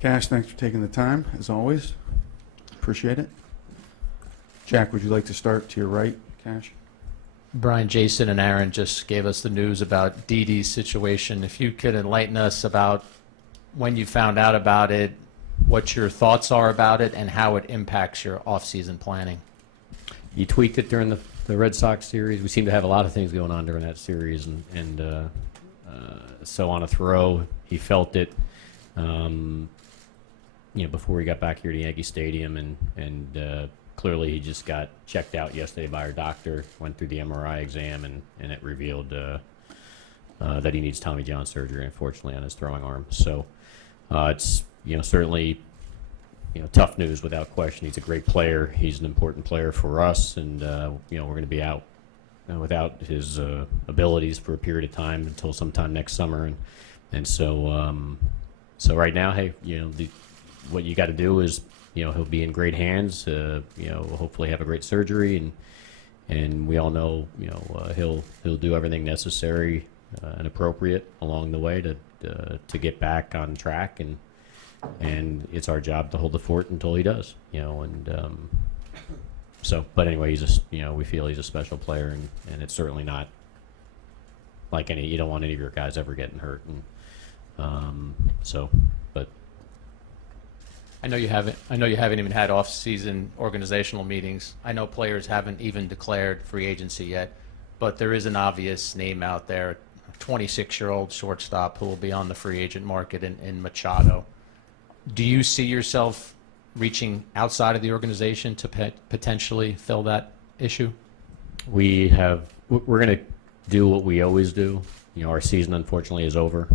Cash, thanks for taking the time, as always. Appreciate it. Jack, would you like to start to your right, Cash? Brian, Jason, and Aaron just gave us the news about Dee Dee's situation. If you could enlighten us about when you found out about it, what your thoughts are about it, and how it impacts your off-season planning. You tweaked it during the Red Sox series. We seem to have a lot of things going on during that series, and so on a throw, he felt it. Before he got back here to Yankee Stadium, and clearly he just got checked out yesterday by our doctor. Went through the MRI exam, and it revealed that he needs Tommy John surgery, unfortunately, on his throwing arm. So it's certainly tough news without question. He's a great player. He's an important player for us, and we're going to be out without his abilities for a period of time until sometime next summer, and so right now, hey, what you got to do is he'll be in great hands. Hopefully have a great surgery, and we all know he'll do everything necessary and appropriate along the way to get back on track, and it's our job to hold the fort until he does. But anyway, we feel he's a special player, and it's certainly not like you don't want any of your guys ever getting hurt, but. I know you haven't even had off-season organizational meetings. I know players haven't even declared free agency yet, but there is an obvious name out there, a 26-year-old shortstop who will be on the free agent market in Machado. Do you see yourself reaching outside of the organization to potentially fill that issue? We're going to do what we always do. Our season, unfortunately, is over.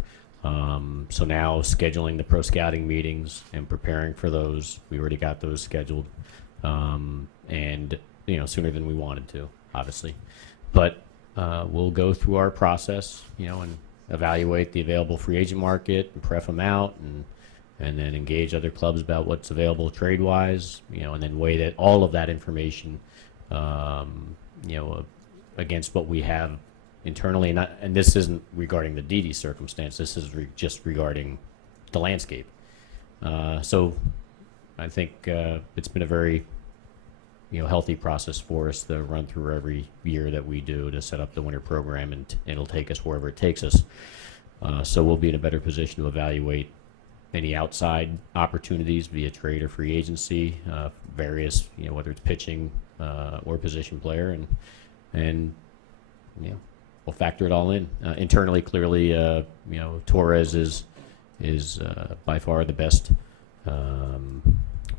So now scheduling the pro scouting meetings and preparing for those. We already got those scheduled, and sooner than we wanted to, obviously. But we'll go through our process, and evaluate the available free agent market and prep them out, and then engage other clubs about what's available trade-wise, and then weigh all of that information, against what we have internally, and this isn't regarding the Dee Dee circumstance. This is just regarding the landscape. So I think it's been a very healthy process for us to run through every year that we do to set up the winter program, and it'll take us wherever it takes us. So we'll be in a better position to evaluate any outside opportunities via trade or free agency, various whether it's pitching or position player, and we'll factor it all in. Internally, clearly, Torres is by far the best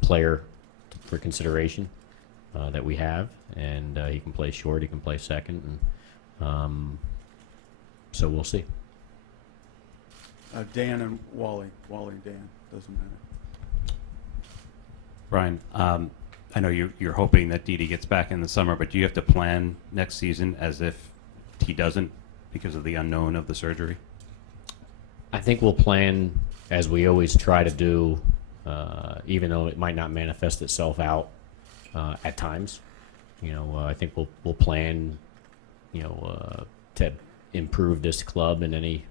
player for consideration that we have, and he can play short, he can play second, and so we'll see. Dan and Wally. Wally and Dan, doesn't matter. Brian, I know you're hoping that Didi gets back in the summer, but do you have to plan next season as if he doesn't because of the unknown of the surgery? I think we'll plan as we always try to do, even though it might not manifest itself out at times. I think we'll plan, to improve this club in any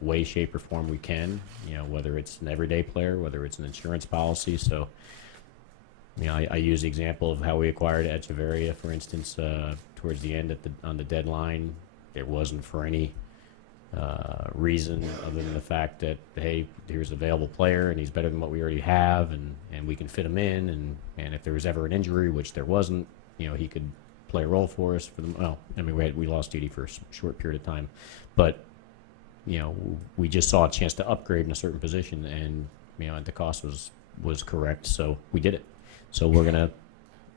way, shape, or form we can. Whether it's an everyday player, whether it's an insurance policy. So, I use the example of how we acquired Echeverria, for instance, towards the end on the deadline. It wasn't for any reason other than the fact that, hey, here's an available player and he's better than what we already have, and we can fit him in, and if there was ever an injury, which there wasn't, he could play a role for us we lost Didi for a short period of time, but we just saw a chance to upgrade in a certain position, and the cost was correct, so we did it. So we're gonna,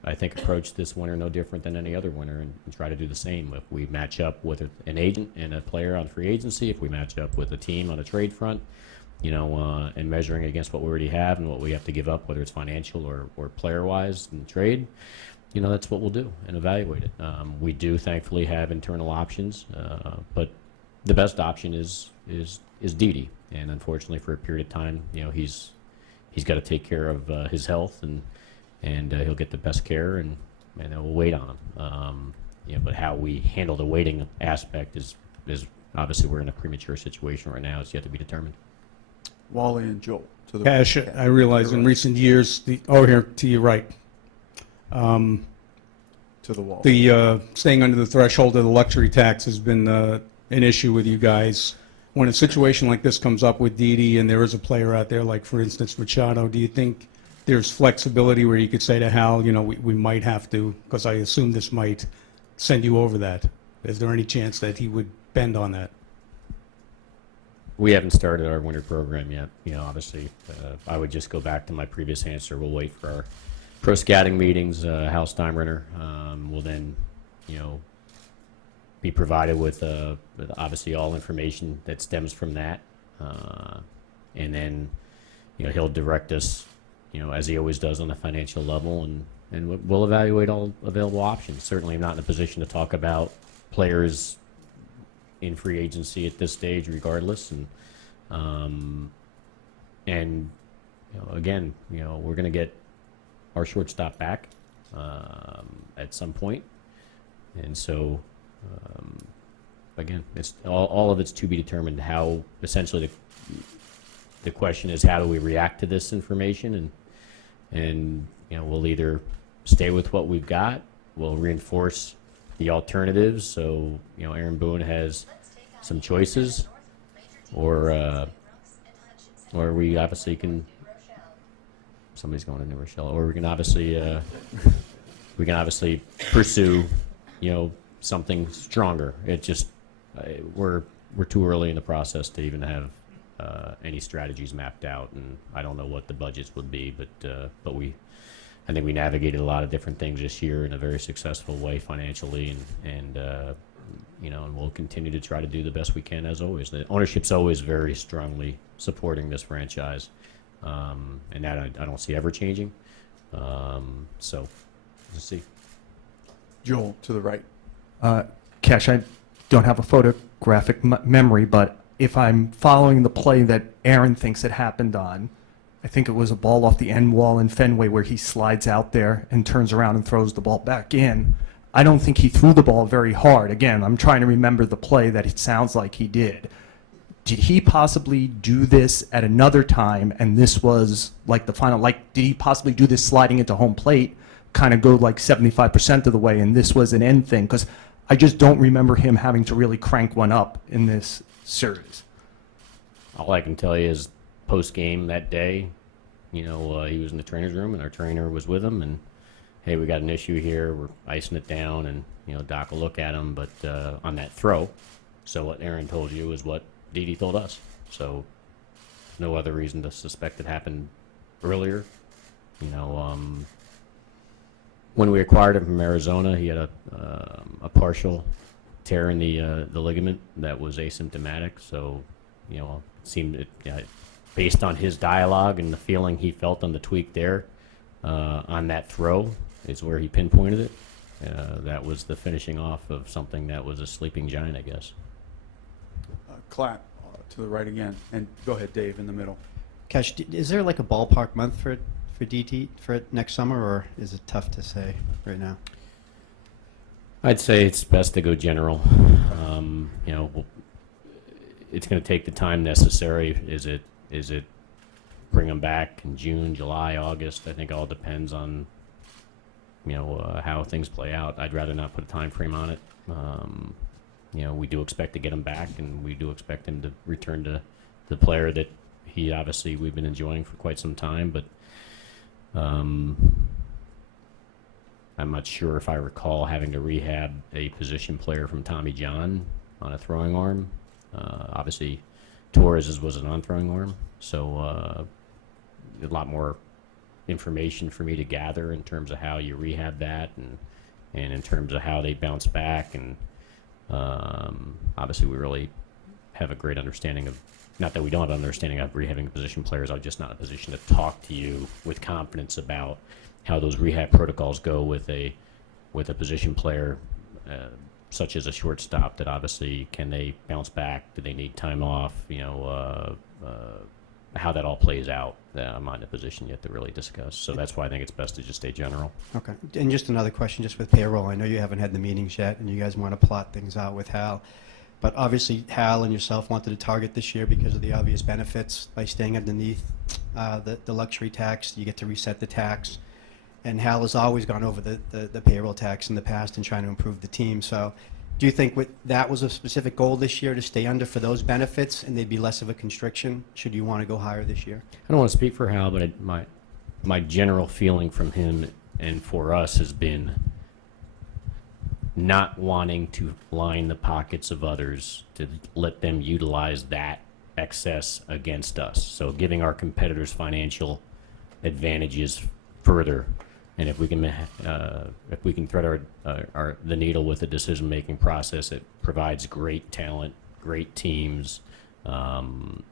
I think, approach this winter no different than any other winter, and try to do the same. If we match up with an agent and a player on free agency, if we match up with a team on a trade front, and measuring against what we already have and what we have to give up, whether it's financial or player-wise in trade, that's what we'll do and evaluate it. We do thankfully have internal options, but the best option is Didi, and unfortunately for a period of time, he's got to take care of his health, and he'll get the best care, and we'll wait on him. But how we handle the waiting aspect is obviously we're in a premature situation right now. It's yet to be determined. Wally and Joel. To the Cash, I realize in recent years, here to your right, to the wall. the staying under the threshold of the luxury tax has been an issue with you guys. When a situation like this comes up with Didi and there is a player out there, like for instance Machado, do you think there's flexibility where you could say to Hal, we might have to, because I assume this might send you over that. Is there any chance that he would bend on that? We haven't started our winter program yet. Obviously, I would just go back to my previous answer. We'll wait for our pro scouting meetings. Hal Steinbrenner will then, be provided with obviously all information that stems from that, and then, he'll direct us, as he always does on the financial level, and we'll evaluate all available options. Certainly, I'm not in a position to talk about players in free agency at this stage, regardless. And again, we're going to get our shortstop back at some point, and so again, it's all of it's to be determined. How essentially the question is, how do we react to this information? And we'll either stay with what we've got, we'll reinforce the alternatives, so Aaron Boone has some choices, or we obviously can. Somebody's going to New Rochelle, or we can obviously pursue something stronger. It just we're too early in the process to even have any strategies mapped out, and I don't know what the budgets would be, but I think we navigated a lot of different things this year in a very successful way financially, and we'll continue to try to do the best we can as always. The ownership's always very strongly supporting this franchise, and that I don't see ever changing. So we'll see. Joel, to the right. Cash, I don't have a photographic memory, but if I'm following the play that Aaron thinks it happened on, I think it was a ball off the end wall in Fenway where he slides out there and turns around and throws the ball back in. I don't think he threw the ball very hard. Again, I'm trying to remember the play that it sounds like he did. Did he possibly do this at another time, and this was like the final, did he possibly do this sliding into home plate, kind of go like 75% of the way, and this was an end thing? Because I just don't remember him having to really crank one up in this series. All I can tell you is post-game that day, he was in the trainer's room, and our trainer was with him, and, hey, we got an issue here, we're icing it down, and, Doc will look at him, but on that throw. So what Aaron told you is what Didi told us. So no other reason to suspect it happened earlier. When we acquired him from Arizona, he had a partial tear in the ligament that was asymptomatic. So, it seemed based on his dialogue and the feeling he felt on the tweak there on that throw is where he pinpointed it. That was the finishing off of something that was a sleeping giant, I guess. Clap to the right again. And go ahead, Dave, in the middle. Cash, is there like a ballpark month for DT for next summer, or is it tough to say right now? I'd say it's best to go general. It's going to take the time necessary. Is it bring them back in June, July, August? I think all depends on how things play out. I'd rather not put a time frame on it. We do expect to get him back, and we do expect him to return to the player that we've been enjoying for quite some time, but I'm not sure if I recall having to rehab a position player from Tommy John on a throwing arm. Obviously, Torres's was a non-throwing arm, so a lot more information for me to gather in terms of how you rehab that, and in terms of how they bounce back. And obviously, we really have a great understanding of, not that we don't have an understanding of rehabbing position players, I'm just not in a position to talk to you with confidence about how those rehab protocols go with a position player such as a shortstop. That obviously, can they bounce back? Do they need time off? How that all plays out, I'm not in a position yet to really discuss. So that's why I think it's best to just stay general. Okay. And just another question, just with payroll. I know you haven't had the meetings yet, and you guys want to plot things out with Hal. But obviously, Hal and yourself wanted to target this year because of the obvious benefits by staying underneath the luxury tax. You get to reset the tax. And Hal has always gone over the payroll tax in the past and trying to improve the team. So do you think that was a specific goal this year, to stay under for those benefits and they'd be less of a constriction should you want to go higher this year? I don't want to speak for Hal, but my general feeling from him and for us has been not wanting to line the pockets of others to let them utilize that excess against us. So giving our competitors financial advantages further, and if we can thread the needle with the decision-making process, it provides great talent, great teams, and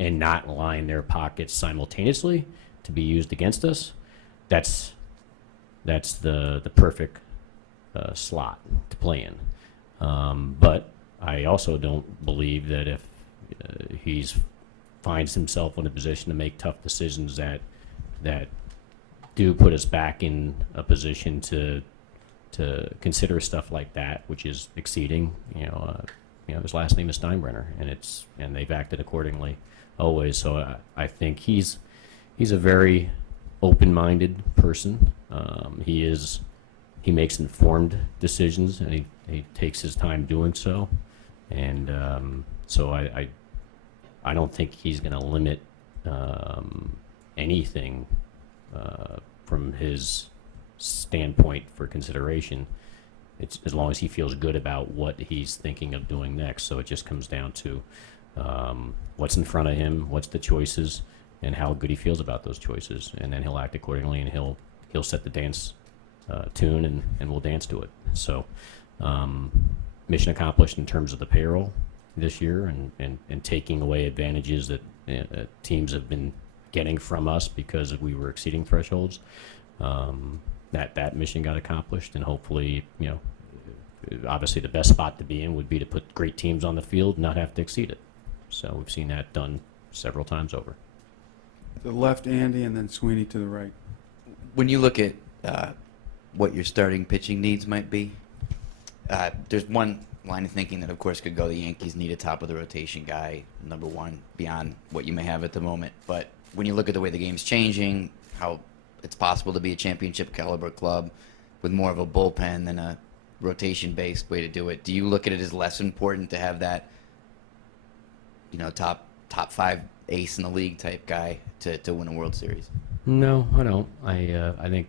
not line their pockets simultaneously to be used against us. That's the perfect slot to play in. But I also don't believe that if he finds himself in a position to make tough decisions that do put us back in a position to consider stuff like that, which is exceeding. His last name is Steinbrenner, and they've acted accordingly always. So I think he's a very open-minded person. He makes informed decisions, and he takes his time doing so. And so I don't think he's going to limit anything from his standpoint for consideration. It's as long as he feels good about what he's thinking of doing next. So it just comes down to what's in front of him, what's the choices, and how good he feels about those choices, and then he'll act accordingly, and he'll set the dance tune, and we'll dance to it. So mission accomplished in terms of the payroll this year, and taking away advantages that teams have been getting from us because we were exceeding thresholds. That mission got accomplished, and hopefully, obviously the best spot to be in would be to put great teams on the field and not have to exceed it. So we've seen that done several times over. To the left, Andy, and then Sweeney to the right. When you look at what your starting pitching needs might be, there's one line of thinking that, of course, could go the Yankees need a top-of-the-rotation guy, number one, beyond what you may have at the moment. But when you look at the way the game's changing, how it's possible to be a championship-caliber club with more of a bullpen than a rotation-based way to do it, do you look at it as less important to have that, top five ace in the league type guy to win a World Series? No, I don't. I think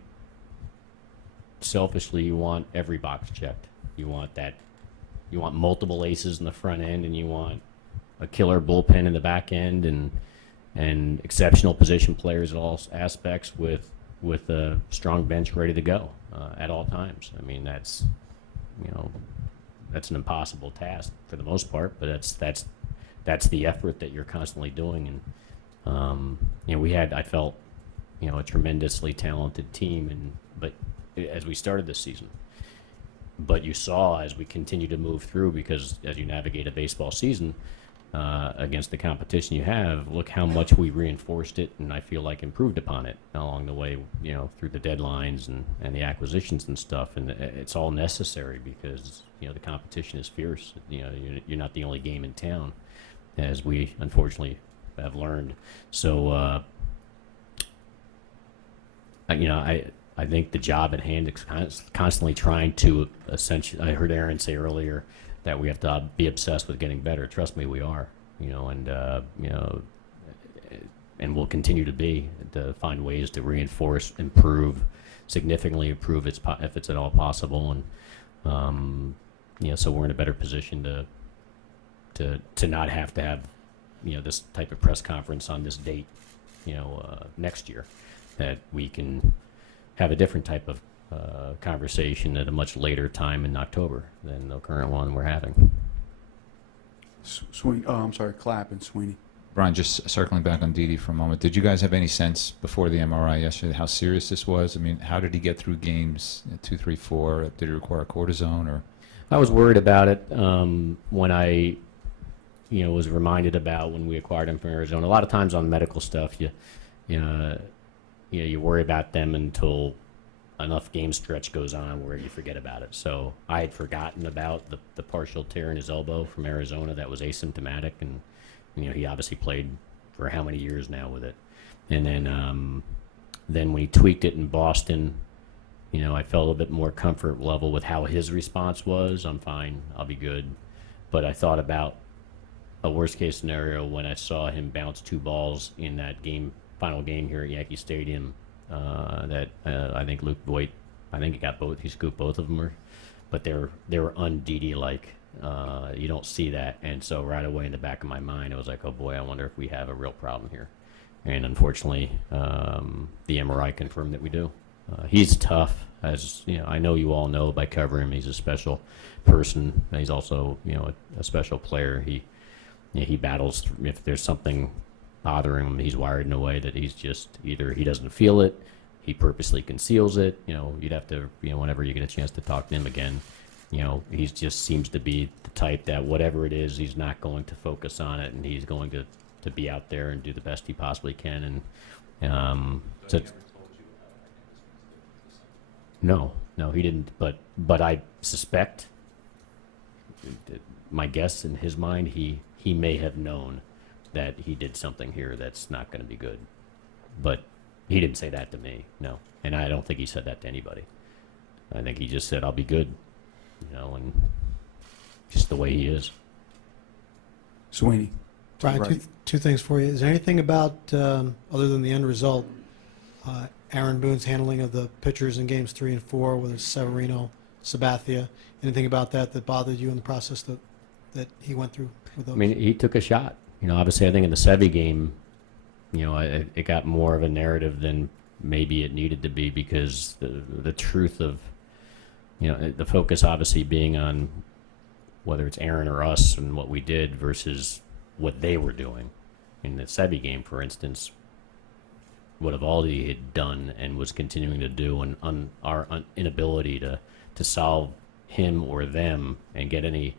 selfishly you want every box checked. You want multiple aces in the front end, and you want a killer bullpen in the back end, and exceptional position players at all aspects with a strong bench ready to go at all times. I mean, that's an impossible task for the most part, but that's the effort that you're constantly doing. And I felt a tremendously talented team, but as we started this season. But you saw as we continue to move through, because as you navigate a baseball season against the competition you have, look how much we reinforced it, and I feel like improved upon it along the way, through the deadlines and the acquisitions and stuff. And it's all necessary because, the competition is fierce. You're not the only game in town, as we unfortunately have learned. So, I think the job at hand is constantly trying to essentially. I heard Aaron say earlier that we have to be obsessed with getting better. Trust me, we are. And we'll continue to find ways to reinforce, improve, significantly improve if it's at all possible. And so we're in a better position to not have to have this type of press conference on this date next year, that we can have a different type of conversation at a much later time in October than the current one we're having. Clapp and Sweeney. Brian, just circling back on Didi for a moment, did you guys have any sense before the MRI yesterday how serious this was? I mean, how did he get through games 2, 3, 4? Did he require cortisone or? I was worried about it when I, was reminded about when we acquired him from Arizona. A lot of times on medical stuff, you worry about them until enough game stretch goes on where you forget about it. So I had forgotten about the partial tear in his elbow from Arizona that was asymptomatic, and he obviously played for how many years now with it. And then when he tweaked it in Boston, I felt a little bit more comfort level with how his response was. I'm fine, I'll be good. But I thought about a worst case scenario when I saw him bounce 2 balls in that final game here at Yankee Stadium. That I think Luke Voigt, I think he got both. He scooped both of them, but they were un-Didi like. You don't see that, and so right away in the back of my mind, I was like, oh boy, I wonder if we have a real problem here. And unfortunately, the MRI confirmed that we do. He's tough, as I know you all know by covering him. He's a special person. He's also a special player. He battles if there's something bothering him. He's wired in a way that he's just either he doesn't feel it, he purposely conceals it. You'd have to whenever you get a chance to talk to him again. He just seems to be the type that whatever it is, he's not going to focus on it, and he's going to be out there and do the best he possibly can. And no, he didn't. But I suspect, my guess in his mind, he may have known that he did something here that's not going to be good. But he didn't say that to me, no. And I don't think he said that to anybody. I think he just said, I'll be good. And just the way he is. Sweeney. Brian, Right. two things for you. Is there anything about, other than the end result, Aaron Boone's handling of the pitchers in games 3 and 4, whether it's Severino, Sabathia, anything about that bothered you in the process that he went through with those? I mean, he took a shot. Obviously, I think in the Sevy game, it got more of a narrative than maybe it needed to be, because the truth of, the focus obviously being on whether it's Aaron or us and what we did versus what they were doing. In the Sevy game, for instance, what Evaldi had done and was continuing to do, and our inability to solve him or them and get any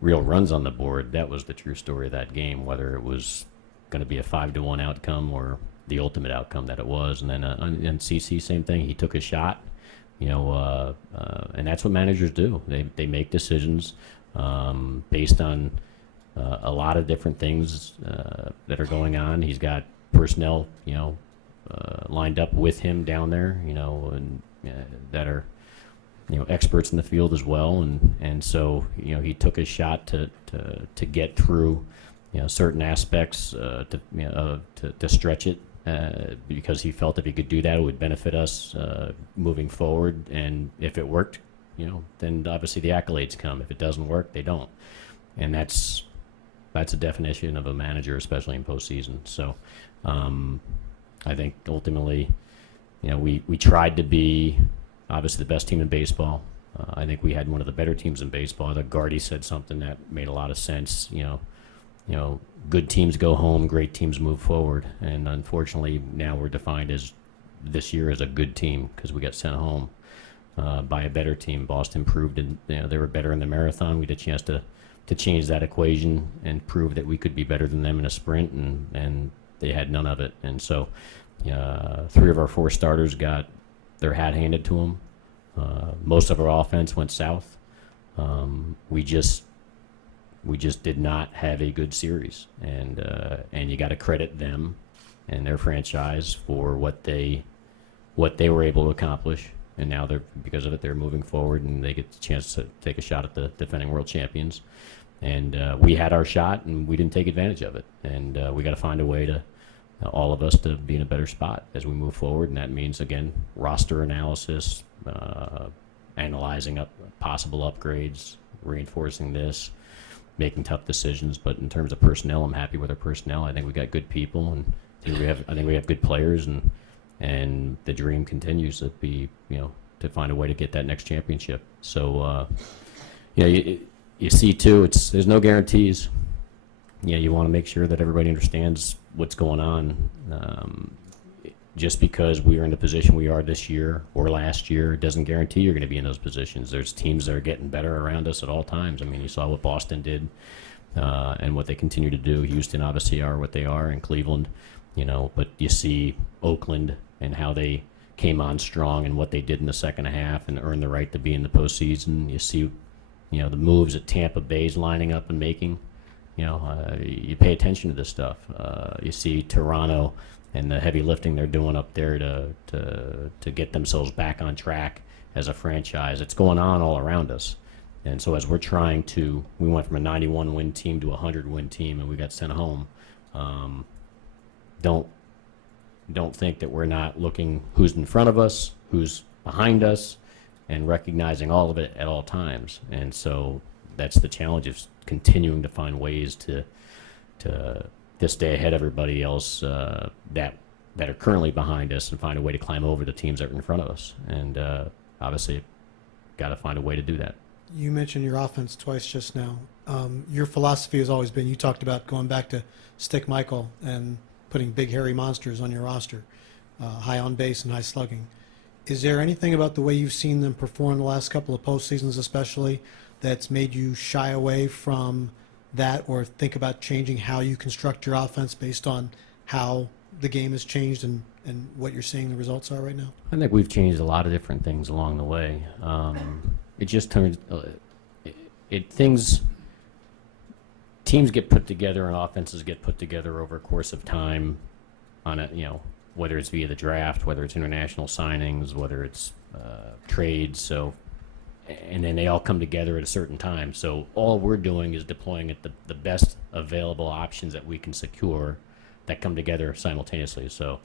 real runs on the board, that was the true story of that game, whether it was going to be a 5-1 outcome or the ultimate outcome that it was. And then on CC, same thing. He took a shot, and that's what managers do. They make decisions based on a lot of different things that are going on. He's got personnel, lined up with him down there, and that are experts in the field as well, and so he took a shot to get through certain aspects to stretch it, because he felt if he could do that, it would benefit us moving forward. And if it worked, then obviously the accolades come. If it doesn't work, they don't, and that's a definition of a manager, especially in postseason. So I think ultimately, we tried to be obviously the best team in baseball. I think we had one of the better teams in baseball. I thought Gardy said something that made a lot of sense. Good teams go home, great teams move forward. And unfortunately, now we're defined as this year as a good team because we got sent home by a better team. Boston proved they were better in the marathon. We had a chance to change that equation and prove that we could be better than them in a sprint, and they had none of it. And so 3 of our 4 starters got their hat handed to them. Most of our offense went south. We just did not have a good series, and you got to credit them and their franchise for what they were able to accomplish. And now because of it, they're moving forward, and they get the chance to take a shot at the defending world champions. And we had our shot, and we didn't take advantage of it. And we got to find a way to all of us to be in a better spot as we move forward. And that means, again, roster analysis, analyzing up possible upgrades, reinforcing this, making tough decisions. But in terms of personnel, I'm happy with our personnel. I think we got good people, and I think we have good players, and the dream continues to be, to find a way to get that next championship. So, you see too, there's no guarantees. You want to make sure that everybody understands what's going on. Just because we are in the position we are this year or last year, it doesn't guarantee you're going to be in those positions. There's teams that are getting better around us at all times. I mean, you saw what Boston did and what they continue to do. Houston obviously are what they are, and Cleveland, but you see Oakland and how they came on strong and what they did in the second half and earned the right to be in the postseason. You see, the moves that Tampa Bay's lining up and making. You pay attention to this stuff. You see Toronto and the heavy lifting they're doing up there to get themselves back on track as a franchise. It's going on all around us. And so as we're trying to, we went from a 91 win team to a 100 win team, and we got sent home. Don't think that we're not looking who's in front of us, who's behind us, and recognizing all of it at all times. And so that's the challenge of continuing to find ways to stay ahead of everybody else that are currently behind us and find a way to climb over the teams that are in front of us. And obviously, got to find a way to do that. You mentioned your offense twice just now. Your philosophy has always been, you talked about going back to Stick Michael and putting big hairy monsters on your roster, high on base and high slugging. Is there anything about the way you've seen them perform the last couple of postseasons especially that's made you shy away from that or think about changing how you construct your offense based on how the game has changed and what you're seeing the results are right now? I think we've changed a lot of different things along the way. It just turns teams get put together and offenses get put together over a course of time on whether it's via the draft, whether it's international signings, whether it's trades. So, and then they all come together at a certain time. So all we're doing is deploying at the best available options that we can secure that come together simultaneously. So,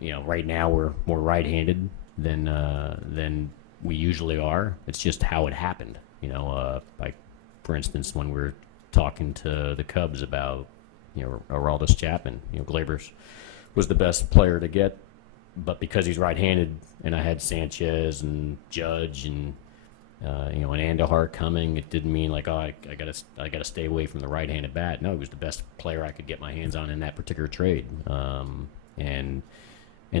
right now we're more right-handed than we usually are. It's just how it happened. Like for instance, when we're talking to the Cubs about Aroldis Chapman, Gleyber was the best player to get, but because he's right-handed, and I had Sanchez and Judge and and Andahar coming, it didn't mean like, I gotta stay away from the right-handed bat. No, he was the best player I could get my hands on in that particular trade. And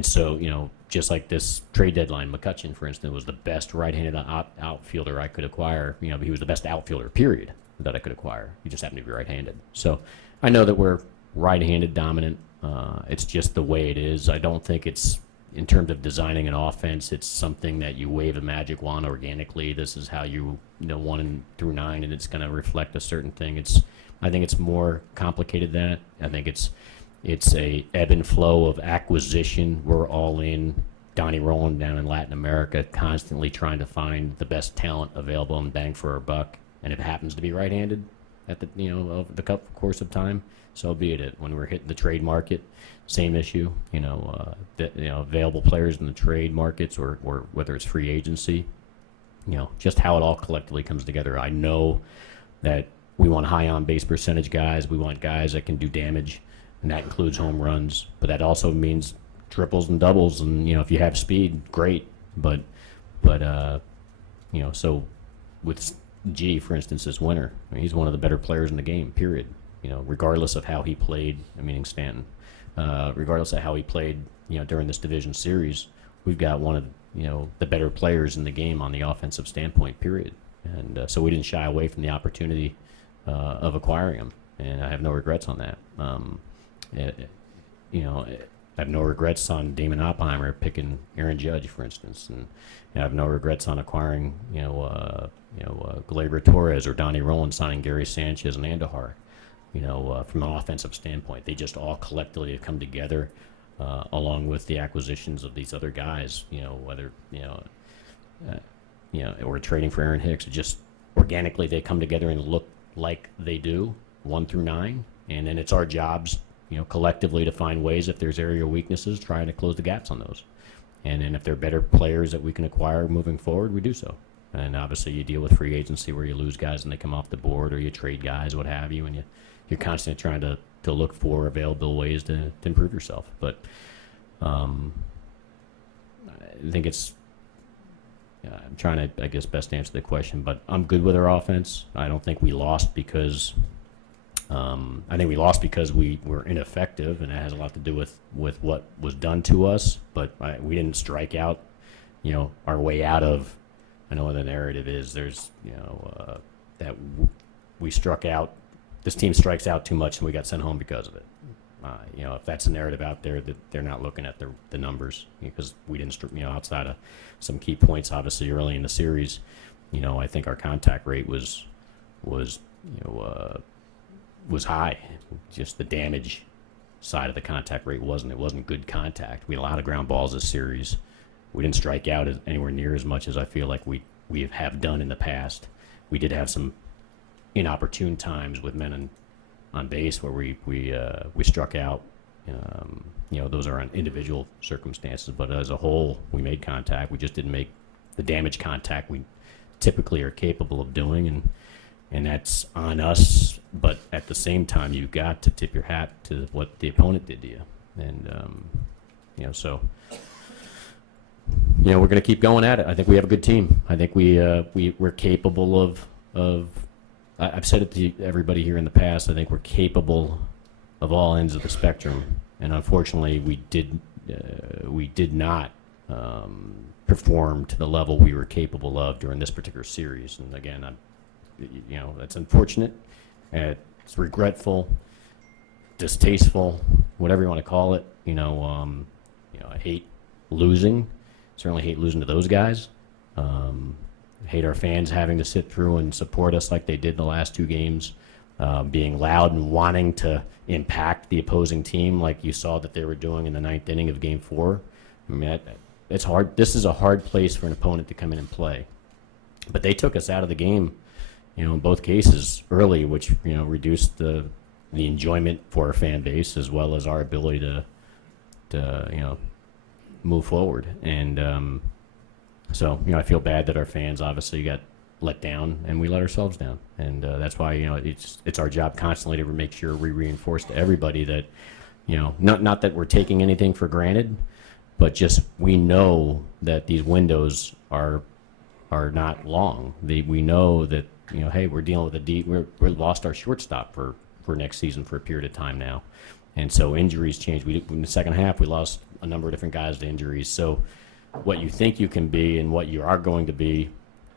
so, just like this trade deadline, McCutchen, for instance, was the best right-handed outfielder I could acquire. But he was the best outfielder, period, that I could acquire. He just happened to be right-handed. So I know that we're right-handed dominant. It's just the way it is. I don't think it's, in terms of designing an offense, it's something that you wave a magic wand organically. This is how 1 through 9, and it's going to reflect a certain thing. I think it's more complicated than that. I think it's a ebb and flow of acquisition. We're all in. Donnie Roland down in Latin America, constantly trying to find the best talent available and bang for our buck. And if it happens to be right-handed at the over the course of time, so be it. When we're hitting the trade market, same issue. Available players in the trade markets, or whether it's free agency. Just how it all collectively comes together. I know that we want high on base percentage guys. We want guys that can do damage, and that includes home runs. But that also means triples and doubles. And if you have speed, great. But so with G, for instance, this winter, he's one of the better players in the game. Period. Regardless of how he played, meaning Stanton, regardless of how he played, during this division series, we've got one of, the better players in the game on the offensive standpoint, period. And so we didn't shy away from the opportunity of acquiring him, and I have no regrets on that. I have no regrets on Damon Oppenheimer picking Aaron Judge, for instance, and I have no regrets on acquiring, Gleyber Torres or Donnie Roland signing Gary Sanchez and Andahar. From an offensive standpoint, they just all collectively have come together, along with the acquisitions of these other guys. Whether we're trading for Aaron Hicks, just organically they come together and look like they do, 1 through 9, and then it's our jobs, collectively to find ways, if there's area weaknesses, trying to close the gaps on those. And then if they're better players that we can acquire moving forward, we do so. And obviously you deal with free agency where you lose guys and they come off the board, or you trade guys, what have you, and you're constantly trying to look for available ways to improve yourself. But I think I'm trying to, I guess, best answer the question, but I'm good with our offense. I don't think we lost because I think we lost because we were ineffective, and it has a lot to do with what was done to us. But we didn't strike out, our way out of. I know what the narrative is. There's, that we struck out. This team strikes out too much, and we got sent home because of it. If that's the narrative out there, that they're not looking at the numbers, because we didn't, outside of some key points, obviously early in the series, I think our contact rate was was high. Just the damage side of the contact rate wasn't. It wasn't good contact. We had a lot of ground balls this series. We didn't strike out anywhere near as much as I feel like we have done in the past. We did have some inopportune times with men on base where we struck out. Those are on individual circumstances, but as a whole, we made contact. We just didn't make the damage contact we typically are capable of doing, and that's on us. But at the same time, you've got to tip your hat to what the opponent did to you, and so. We're going to keep going at it. I think we have a good team. I think we're capable of. I've said it to everybody here in the past. I think we're capable of all ends of the spectrum, and unfortunately, we did not perform to the level we were capable of during this particular series. And again, that's unfortunate. It's regretful, distasteful, whatever you want to call it. I hate losing. Certainly hate losing to those guys. Hate our fans having to sit through and support us like they did the last two games, being loud and wanting to impact the opposing team like you saw that they were doing in the ninth inning of Game 4. I mean, it's hard. This is a hard place for an opponent to come in and play. But they took us out of the game, in both cases early, which reduced the enjoyment for our fan base as well as our ability to move forward. And so I feel bad that our fans obviously got let down and we let ourselves down. And that's why it's our job constantly to make sure we reinforce to everybody that not that we're taking anything for granted, but just we know that these windows are not long. We know that hey, we're dealing with we're lost our shortstop for next season for a period of time now. And so injuries change. In the second half, we lost a number of different guys to injuries. So what you think you can be and what you are going to be,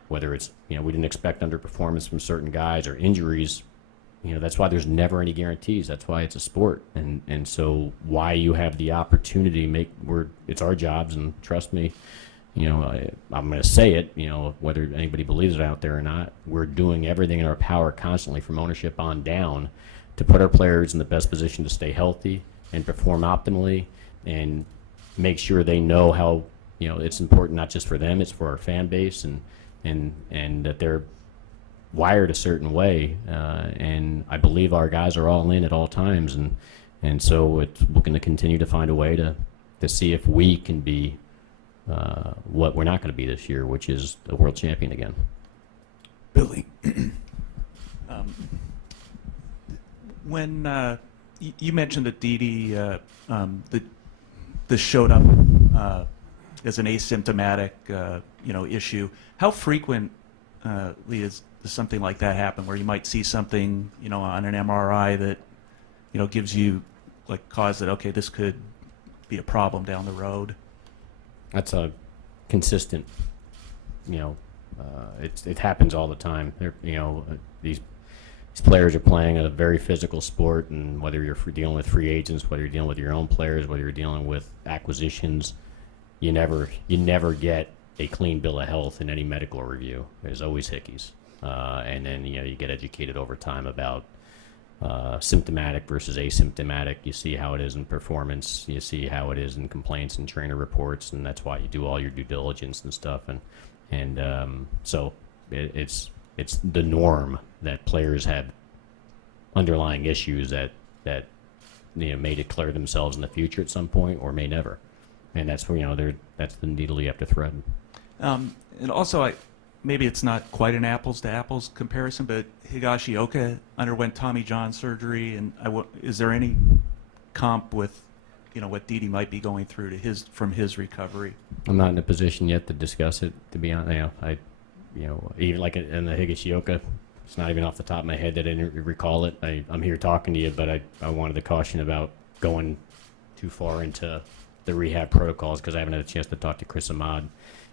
whether it's, we didn't expect underperformance from certain guys or injuries, that's why there's never any guarantees. That's why it's a sport. And so why you have the opportunity it's our jobs, and trust me, I'm going to say it, whether anybody believes it out there or not, we're doing everything in our power constantly from ownership on down to put our players in the best position to stay healthy and perform optimally and make sure they know how, it's important not just for them, it's for our fan base and that they're wired a certain way. And I believe our guys are all in at all times. And so we're going to continue to find a way to see if we can be what we're not going to be this year, which is a world champion again. Billy. When you mentioned that Didi this showed up as an asymptomatic issue, how frequently does something like that happen, where you might see something on an MRI that gives you cause that, okay, this could be a problem down the road? That's a consistent, it happens all the time. These players are playing a very physical sport, and whether you're dealing with free agents, whether you're dealing with your own players, whether you're dealing with acquisitions, you never get a clean bill of health in any medical review. There's always hickeys, and then you get educated over time about symptomatic versus asymptomatic. You see how it is in performance. You see how it is in complaints and trainer reports, and that's why you do all your due diligence and stuff. And so it's the norm that players have underlying issues that may declare themselves in the future at some point or may never. And that's where that's the needle you have to thread. And also, maybe it's not quite an apples to apples comparison, but Higashioka underwent Tommy John surgery, and is there any comp with what Didi might be going through from his recovery? I'm not in a position yet to discuss it, to be honest. Even like in the Higashioka, it's not even off the top of my head that I didn't recall it. I'm here talking to you, but I wanted to caution about going too far into the rehab protocols because I haven't had a chance to talk to Chris Ahmad.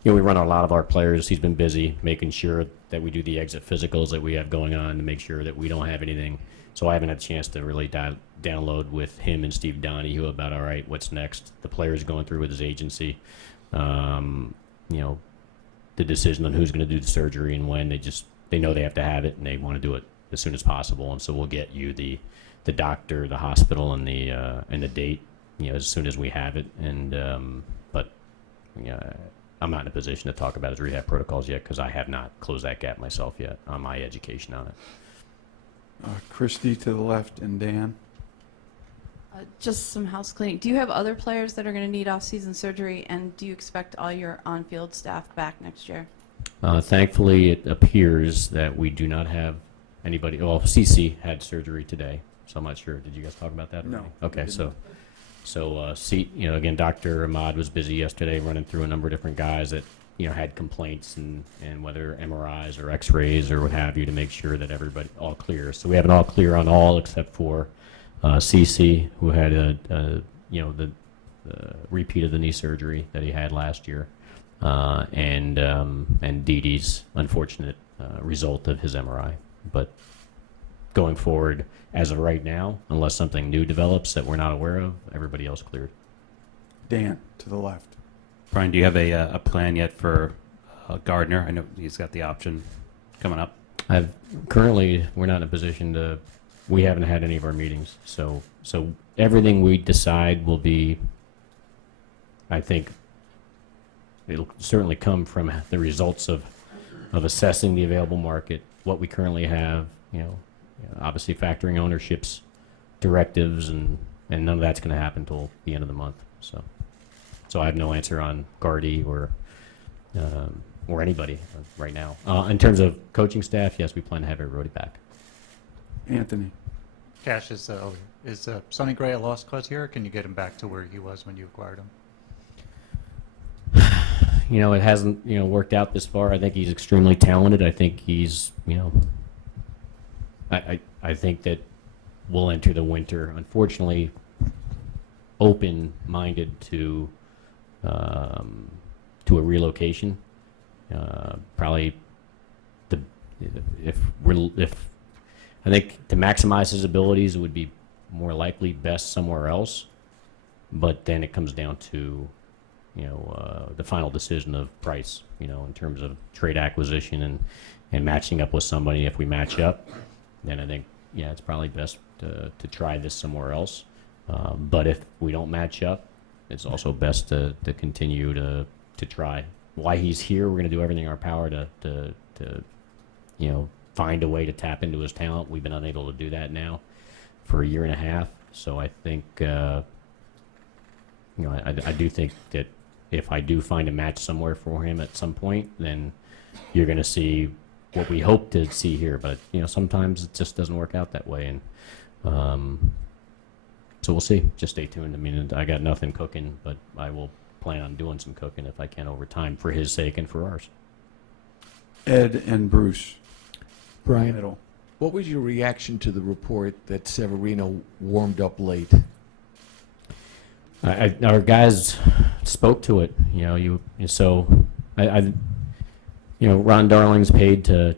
We run a lot of our players. He's been busy making sure that we do the exit physicals that we have going on to make sure that we don't have anything. So I haven't had a chance to really download with him and Steve Donahue about, all right, what's next? The player's going through with his agency. The decision on who's going to do the surgery and when. They know they have to have it and they want to do it as soon as possible. And so we'll get you the doctor, the hospital, and the date, as soon as we have it. And but I'm not in a position to talk about his rehab protocols yet because I have not closed that gap myself yet on my education on it. Christy to the left and Dan. Just some house cleaning. Do you have other players that are going to need off-season surgery, and do you expect all your on-field staff back next year? Thankfully, it appears that we do not have anybody. Well, CC had surgery today, so I'm not sure. Did you guys talk about that? No, already? we Okay, did so again, Dr. Ahmad was busy yesterday running through a number of different guys that had complaints and whether MRIs or X-rays or what have you to make sure that everybody all clear. So we have an all clear on all except for CC, who had the repeat of the knee surgery that he had last year, and Dee Dee's unfortunate result of his MRI. But going forward, as of right now, unless something new develops that we're not aware of, everybody else cleared. Dan to the left. Brian, do you have a plan yet for Gardner? I know he's got the option coming up. Currently, we're not in a position to. We haven't had any of our meetings, so everything we decide will be. I think it'll certainly come from the results of assessing the available market, what we currently have. Obviously factoring ownership's directives, and none of that's going to happen till the end of the month. So I have no answer on Gardy or anybody right now. In terms of coaching staff, yes, we plan to have everybody back. Anthony. Cash, is Sonny Gray a lost cause here, or can you get him back to where he was when you acquired him? It hasn't worked out this far. I think he's extremely talented. I think he's I think that we'll enter the winter, unfortunately, open-minded to a relocation. Probably if I think to maximize his abilities, it would be more likely best somewhere else. But then it comes down to the final decision of price. In terms of trade acquisition and matching up with somebody. If we match up, then I think it's probably best to try this somewhere else. But if we don't match up, it's also best to continue to try. Why he's here, we're going to do everything in our power to find a way to tap into his talent. We've been unable to do that now for a year and a half. So I think, I do think that if I do find a match somewhere for him at some point, then you're going to see what we hope to see here. But sometimes it just doesn't work out that way, and so we'll see. Just stay tuned. I mean, I got nothing cooking, but I will plan on doing some cooking if I can over time for his sake and for ours. Ed and Bruce. Brian, Middle. what was your reaction to the report that Severino warmed up late? Our guys spoke to it. Ron Darling's paid to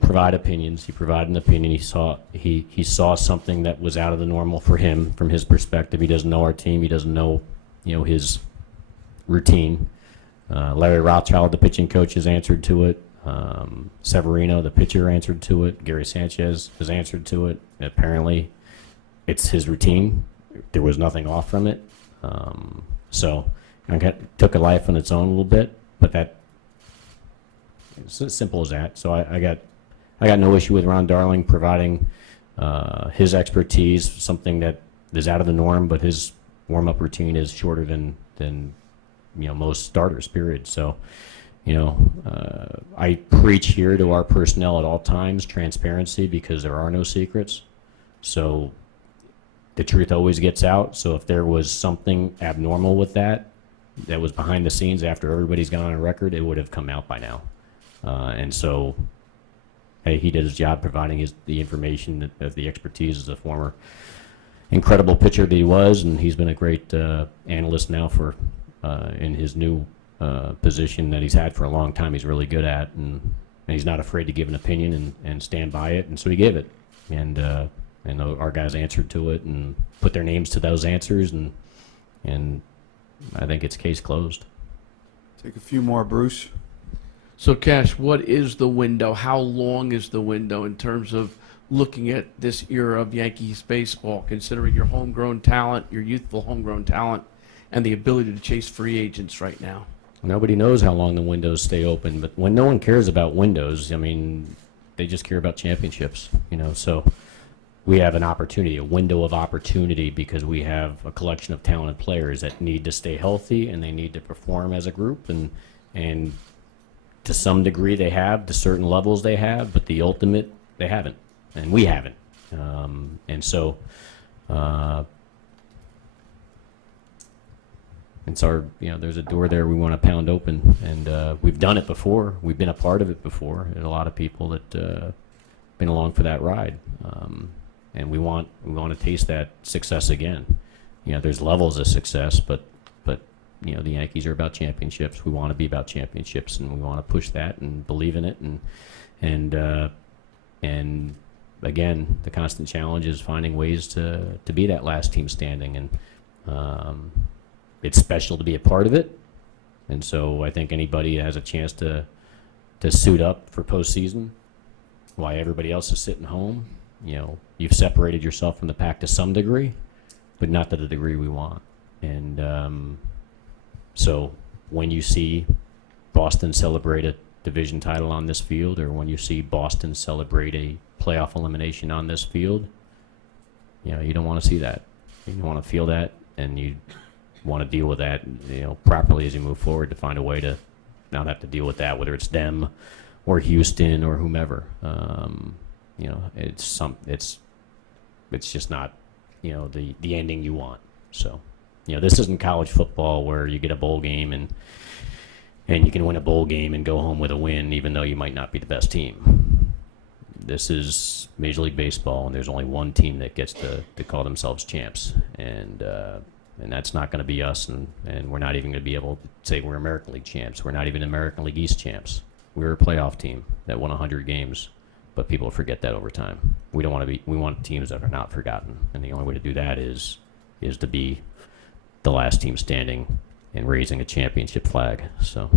provide opinions. He provided an opinion. He saw something that was out of the normal for him from his perspective. He doesn't know our team. He doesn't know his routine. Larry Rothschild, the pitching coach, has answered to it. Severino, the pitcher, answered to it. Gary Sanchez has answered to it. Apparently, it's his routine. There was nothing off from it. So it took a life on its own a little bit, but it's as simple as that. So I got no issue with Ron Darling providing his expertise, something that is out of the norm, but his warm-up routine is shorter than most starters, period. So, I preach here to our personnel at all times, transparency, because there are no secrets. So the truth always gets out. So if there was something abnormal with that was behind the scenes after everybody's gone on record, it would have come out by now. And so, hey, he did his job providing the information of the expertise as a former incredible pitcher that he was, and he's been a great analyst now for in his new position that he's had for a long time. He's really good at, and he's not afraid to give an opinion and stand by it, and so he gave it. And our guys answered to it and put their names to those answers, and I think it's case closed. Take a few more, Bruce. So, Cash, what is the window? How long is the window in terms of looking at this era of Yankees baseball, considering your homegrown talent, your youthful homegrown talent, and the ability to chase free agents right now? Nobody knows how long the windows stay open, but when no one cares about windows, I mean, they just care about championships, you know. So we have an opportunity, a window of opportunity, because we have a collection of talented players that need to stay healthy and they need to perform as a group, and to some degree they have, to certain levels they have, but the ultimate they haven't, and we haven't. And so it's our, you know, there's a door there we want to pound open, and we've done it before. We've been a part of it before, and a lot of people that been along for that ride, and we want to taste that success again. You know, there's levels of success, but you know, the Yankees are about championships. We want to be about championships, and we want to push that and believe in it, and again, the constant challenge is finding ways to be that last team standing, and it's special to be a part of it. And so I think anybody that has a chance to suit up for postseason while everybody else is sitting home, you know, you've separated yourself from the pack to some degree, but not to the degree we want. And so when you see Boston celebrate a division title on this field, or when you see Boston celebrate a playoff elimination on this field, you know, you don't want to see that. You don't want to feel that, and you want to deal with that, you know, properly as you move forward, to find a way to not have to deal with that, whether it's them or Houston or whomever. You know, it's just not, you know, the ending you want. So, you know, this isn't college football where you get a bowl game and you can win a bowl game and go home with a win, even though you might not be the best team. This is Major League Baseball, and there's only one team that gets to call themselves champs, and that's not going to be us, and we're not even going to be able to say we're American League champs. We're not even American League East champs. We're a playoff team that won 100 games, but people forget that over time. We don't want to be. We want teams that are not forgotten, and the only way to do that is to be the last team standing and raising a championship flag. So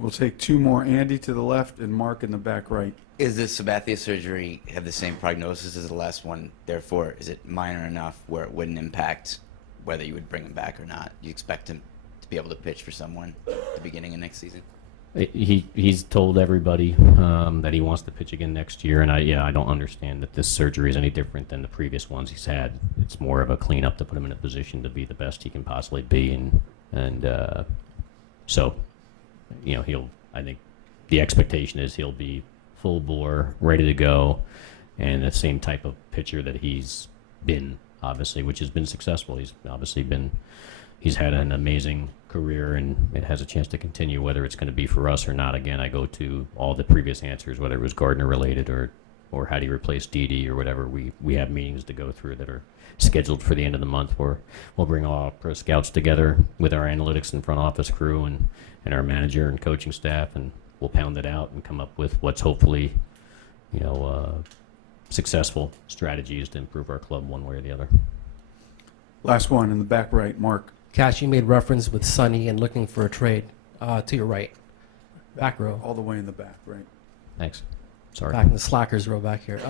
We'll take two more. Andy to the left and Mark in the back right. Is the Sabathia surgery have the same prognosis as the last one? Therefore, is it minor enough where it wouldn't impact whether you would bring him back or not? You expect him to be able to pitch for someone at the beginning of next season? He's told everybody that he wants to pitch again next year, and I don't understand that this surgery is any different than the previous ones he's had. It's more of a cleanup to put him in a position to be the best he can possibly be, and so, you know, I think the expectation is he'll be full bore, ready to go, and the same type of pitcher that he's been, obviously, which has been successful. He's had an amazing career, and it has a chance to continue. Whether it's going to be for us or not, again, I go to all the previous answers, whether it was Gardner related or how do you replace Didi or whatever. We have meetings to go through that are scheduled for the end of the month, where we'll bring all our pro scouts together with our analytics and front office crew and our manager and coaching staff, and we'll pound it out and come up with what's hopefully, you know, successful strategies to improve our club one way or the other. Last one in the back right, Mark. Cash, you made reference with Sonny and looking for a trade to your right. Back row. All the way in the back, right. Thanks. Sorry. Back in the slackers row back here.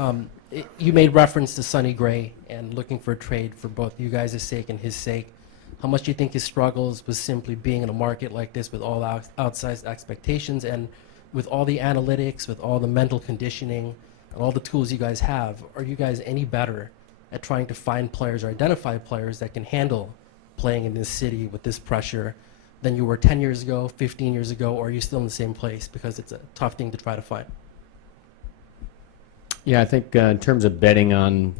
You made reference to Sonny Gray and looking for a trade for both you guys' sake and his sake. How much do you think his struggles was simply being in a market like this with all outsized expectations, and with all the analytics, with all the mental conditioning, and all the tools you guys have, are you guys any better at trying to find players or identify players that can handle playing in this city with this pressure than you were 10 years ago, 15 years ago, or are you still in the same place because it's a tough thing to try to find? Yeah, I think in terms of betting on,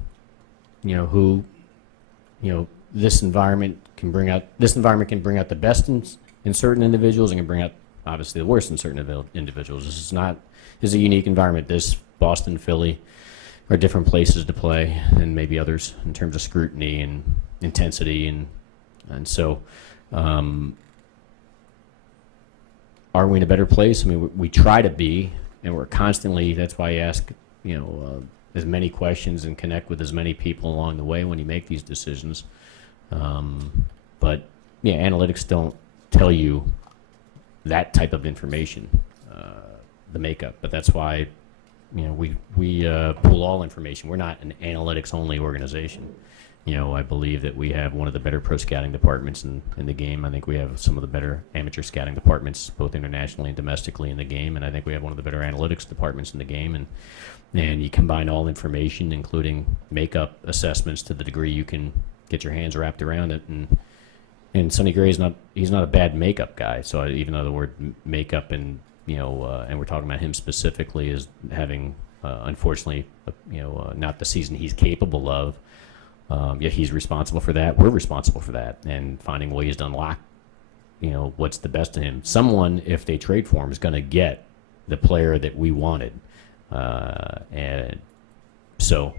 you know, who, you know, this environment can bring out the best in certain individuals, and can bring out obviously the worst in certain individuals. This is a unique environment. This, Boston, Philly are different places to play than maybe others in terms of scrutiny and intensity, and so are we in a better place? I mean, we try to be, and we're constantly. That's why I ask, you know, as many questions and connect with as many people along the way when you make these decisions. But yeah, analytics don't tell you that type of information. the makeup. But that's why, we pull all information. We're not an analytics-only organization. I believe that we have one of the better pro scouting departments in the game. I think we have some of the better amateur scouting departments, both internationally and domestically in the game. And I think we have one of the better analytics departments in the game. And you combine all information, including makeup assessments, to the degree you can get your hands wrapped around it. And Sonny Gray he's not a bad makeup guy. So even though the word makeup and we're talking about him specifically as having unfortunately not the season he's capable of. Yeah, he's responsible for that. We're responsible for that, and finding ways to unlock, what's the best of him. Someone, if they trade for him, is going to get the player that we wanted, and so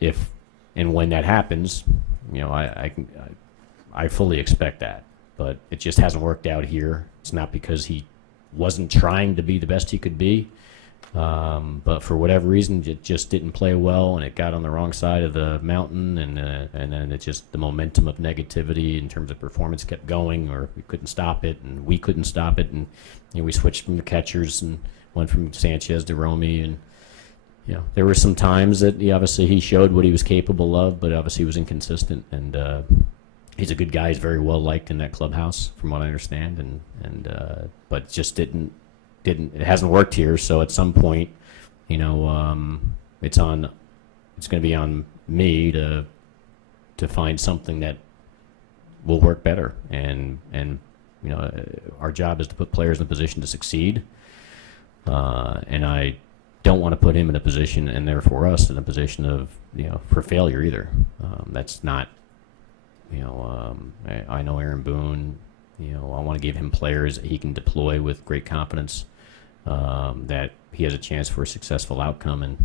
if and when that happens, I fully expect that. But it just hasn't worked out here. It's not because he wasn't trying to be the best he could be. But for whatever reason, it just didn't play well, and it got on the wrong side of the mountain, and then it just, the momentum of negativity in terms of performance kept going, or we couldn't stop it, and we couldn't stop it, and we switched from the catchers and went from Sanchez to Romy, and there were some times that obviously he showed what he was capable of, but obviously he was inconsistent, and he's a good guy. He's very well liked in that clubhouse, from what I understand, and but just didn't. It hasn't worked here, so at some point, it's going to be on me to find something that will work better, and our job is to put players in a position to succeed, and I don't want to put him in a position, and therefore us in a position of for failure either. That's not, I know Aaron Boone. I want to give him players that he can deploy with great confidence. That he has a chance for a successful outcome,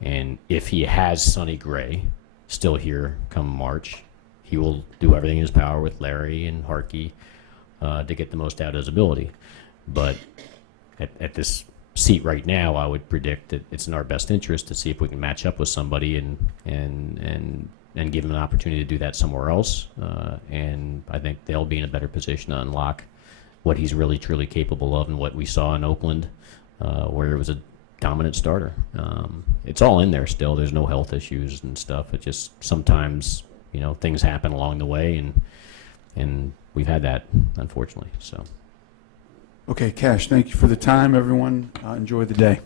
and if he has Sonny Gray still here come March, he will do everything in his power with Larry and Harkey to get the most out of his ability. But at this seat right now, I would predict that it's in our best interest to see if we can match up with somebody and give him an opportunity to do that somewhere else. And I think they'll be in a better position to unlock what he's really truly capable of, and what we saw in Oakland, where it was a dominant starter. It's all in there still. There's no health issues and stuff. It just sometimes things happen along the way, and we've had that, unfortunately. So. Okay, Cash, thank you for the time, everyone. Enjoy the day.